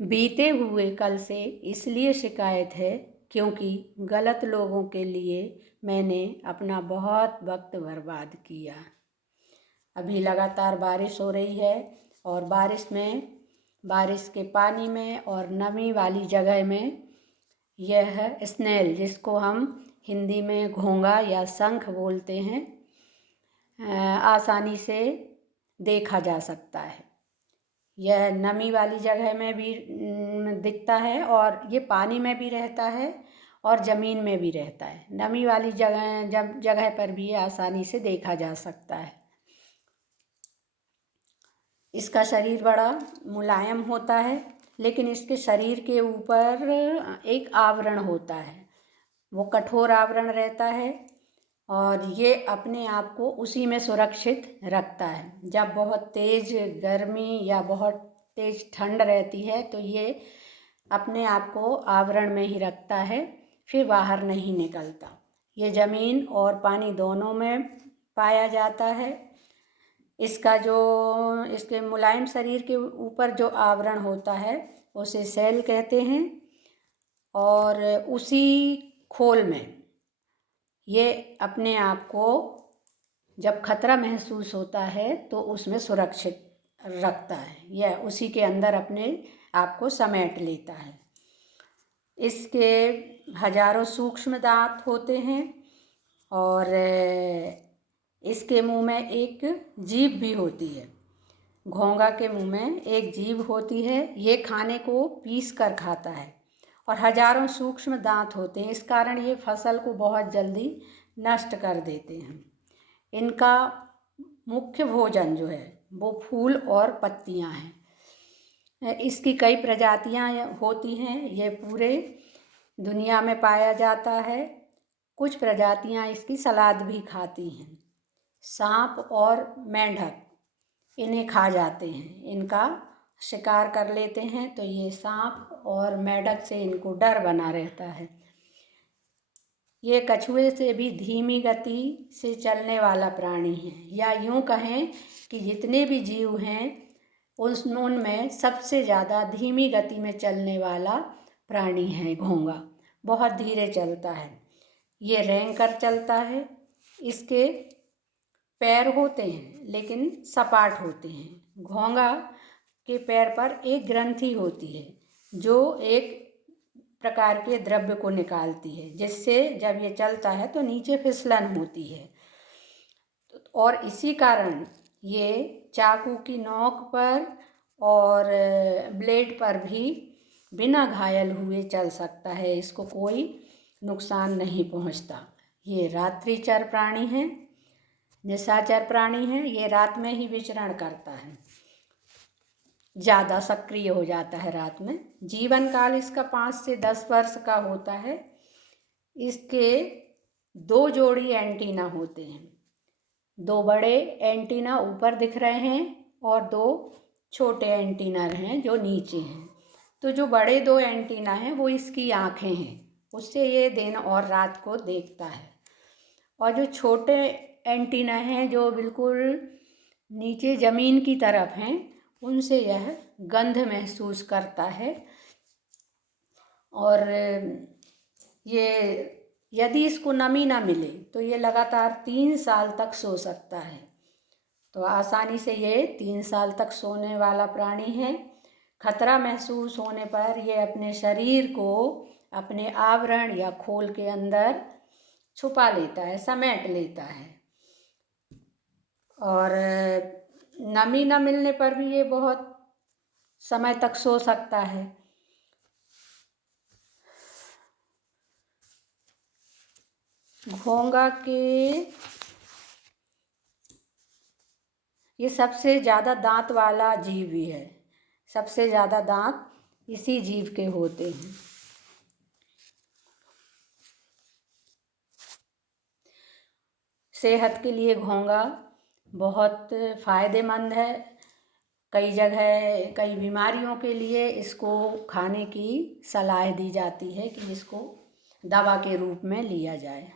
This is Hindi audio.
बीते हुए कल से इसलिए शिकायत है क्योंकि गलत लोगों के लिए मैंने अपना बहुत वक्त बर्बाद किया। अभी लगातार बारिश हो रही है और बारिश के पानी में और नमी वाली जगह में यह स्नेल, जिसको हम हिंदी में घोंघा या शंख बोलते हैं, आसानी से देखा जा सकता है। यह नमी वाली जगह में भी दिखता है और ये पानी में भी रहता है और ज़मीन में भी रहता है। नमी वाली जगह पर भी ये आसानी से देखा जा सकता है। इसका शरीर बड़ा मुलायम होता है, लेकिन इसके शरीर के ऊपर एक आवरण होता है, वो कठोर आवरण रहता है और ये अपने आप को उसी में सुरक्षित रखता है। जब बहुत तेज़ गर्मी या बहुत तेज़ ठंड रहती है तो ये अपने आप को आवरण में ही रखता है, फिर बाहर नहीं निकलता। ये ज़मीन और पानी दोनों में पाया जाता है। इसके मुलायम शरीर के ऊपर जो आवरण होता है उसे सेल कहते हैं और उसी खोल में ये अपने आप को जब खतरा महसूस होता है तो उसमें सुरक्षित रखता है। यह उसी के अंदर अपने आप को समेट लेता है। इसके हजारों सूक्ष्म दांत होते हैं और इसके मुंह में एक जीभ भी होती है। घोंघा के मुंह में एक जीभ होती है। ये खाने को पीस कर खाता है और हजारों सूक्ष्म दांत होते हैं। इस कारण ये फसल को बहुत जल्दी नष्ट कर देते हैं। इनका मुख्य भोजन जो है वो फूल और पत्तियां हैं। इसकी कई प्रजातियां होती हैं। ये पूरे दुनिया में पाया जाता है। कुछ प्रजातियां इसकी सलाद भी खाती हैं। सांप और मेंढक इन्हें खा जाते हैं, इनका शिकार कर लेते हैं, तो ये सांप और मेंढक से इनको डर बना रहता है। ये कछुए से भी धीमी गति से चलने वाला प्राणी है, या यूं कहें कि जितने भी जीव हैं उनमें सबसे ज़्यादा धीमी गति में चलने वाला प्राणी है घोंघा। बहुत धीरे चलता है। ये रेंग कर चलता है। इसके पैर होते हैं लेकिन सपाट होते हैं। घोंघा के पैर पर एक ग्रंथि होती है जो एक प्रकार के द्रव्य को निकालती है, जिससे जब ये चलता है तो नीचे फिसलन होती है और इसी कारण ये चाकू की नोक पर और ब्लेड पर भी बिना घायल हुए चल सकता है। इसको कोई नुकसान नहीं पहुंचता। ये रात्रिचर प्राणी है, निशाचर प्राणी है। ये रात में ही विचरण करता है, ज़्यादा सक्रिय हो जाता है रात में। जीवन काल इसका 5 से 10 वर्ष का होता है। इसके 2 जोड़ी एंटीना होते हैं। 2 बड़े एंटीना ऊपर दिख रहे हैं और 2 छोटे एंटीना हैं जो नीचे हैं। तो जो बड़े 2 एंटीना हैं वो इसकी आँखें हैं, उससे ये दिन और रात को देखता है। और जो छोटे एंटीना हैं जो बिल्कुल नीचे ज़मीन की तरफ हैं, उनसे यह गंध महसूस करता है और ये यदि इसको नमी ना मिले तो ये लगातार 3 साल तक सो सकता है। तो आसानी से ये 3 साल तक सोने वाला प्राणी है। खतरा महसूस होने पर ये अपने शरीर को अपने आवरण या खोल के अंदर छुपा लेता है, समेट लेता है। और नमी न मिलने पर भी ये बहुत समय तक सो सकता है। घोंघा के ये सबसे ज़्यादा दांत वाला जीव भी है। सबसे ज़्यादा दांत इसी जीव के होते हैं। सेहत के लिए घोंघा बहुत फ़ायदेमंद है। कई जगह कई बीमारियों के लिए इसको खाने की सलाह दी जाती है कि इसको दवा के रूप में लिया जाए।